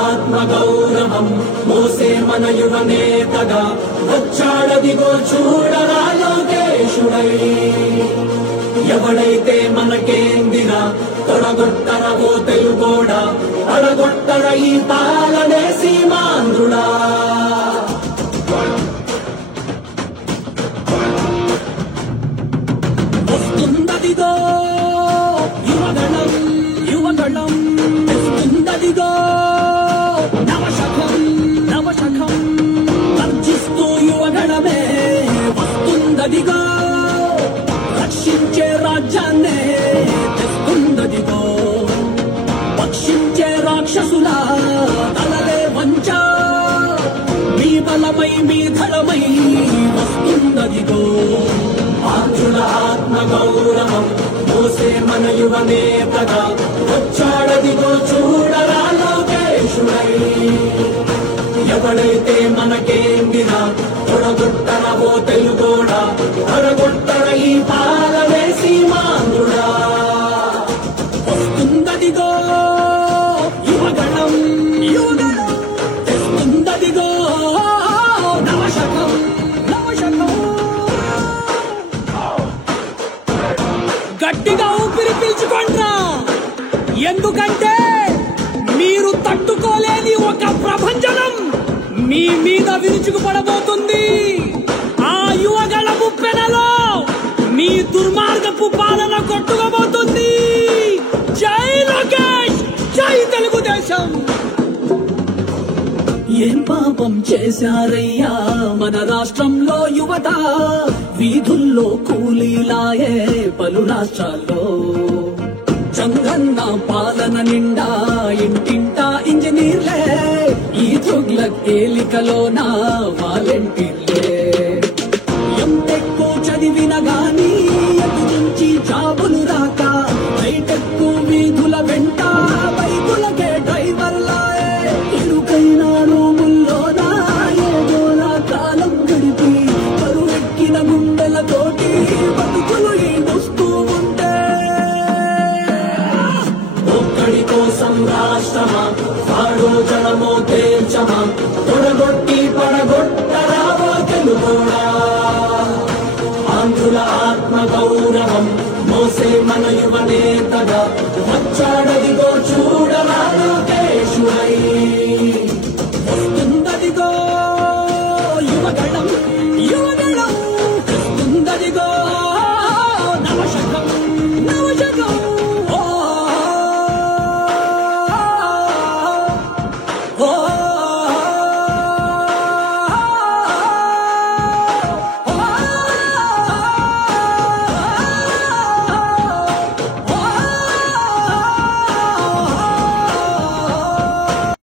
ఆత్మగౌరవం మోసే మన యువనేతగా వచ్చాడదిగో చూడరా లోకేశుడై. ఎవడైతే మనకేందిరా తొడగొట్టర ఓ తెలుగోడా, అడగొట్టర ఈ పాలనే సీమాంధ్రుడా. వస్తున్నది వస్తుందదిగో యువగణం యువగణం తెస్తుందదిగో నవశకం నవశకం గర్జిస్తూ యువగణమే వస్తుందదిగో రక్షించే రాజ్యాన్నే తెస్తుందదిగో పక్షించే రాక్షసుల తలలే వంచ మీ బలమై మీ ధరమై వస్తుందదిగో ఆర్జున ఆత్మ గౌరవం మోసే మన యువ నేతగా వచ్చాడదిగో చూడరా లోకేశుడై ఎవడైతే మనకేందినా తొడగొట్టనవో తెలుగోడా తొడగొట్టడ ఈ పాలనే సీమాంధ్రుడా వస్తుందదిగో యువగణం యువగణం తెస్తుందదిగో నవశకం నవశకం గట్టిగా ఊపిరి పీల్చుకోండ్రా ఎందుకంటే మీరు తట్టుకోలేని ఒక ప్రభంజనం మీ మీద విరుచుకుపడబోతుంది ఆ యువగణ ముప్పెనలో మీ దుర్మార్గపు పాలన కొట్టుకోబోతుంది జై లోకేష్ జై తెలుగుదేశం ఏం పాపం చేశారయ్యా మన రాష్ట్రంలో యువత వీధుల్లో కూలీలాయే పలు రాష్ట్రాల్లో చంద్రన్న పాలన నిండా ఇంటింటా ఇంజనీర్లే ఈ తుగ్లక్ ఏలికలోనా వాలంటీర్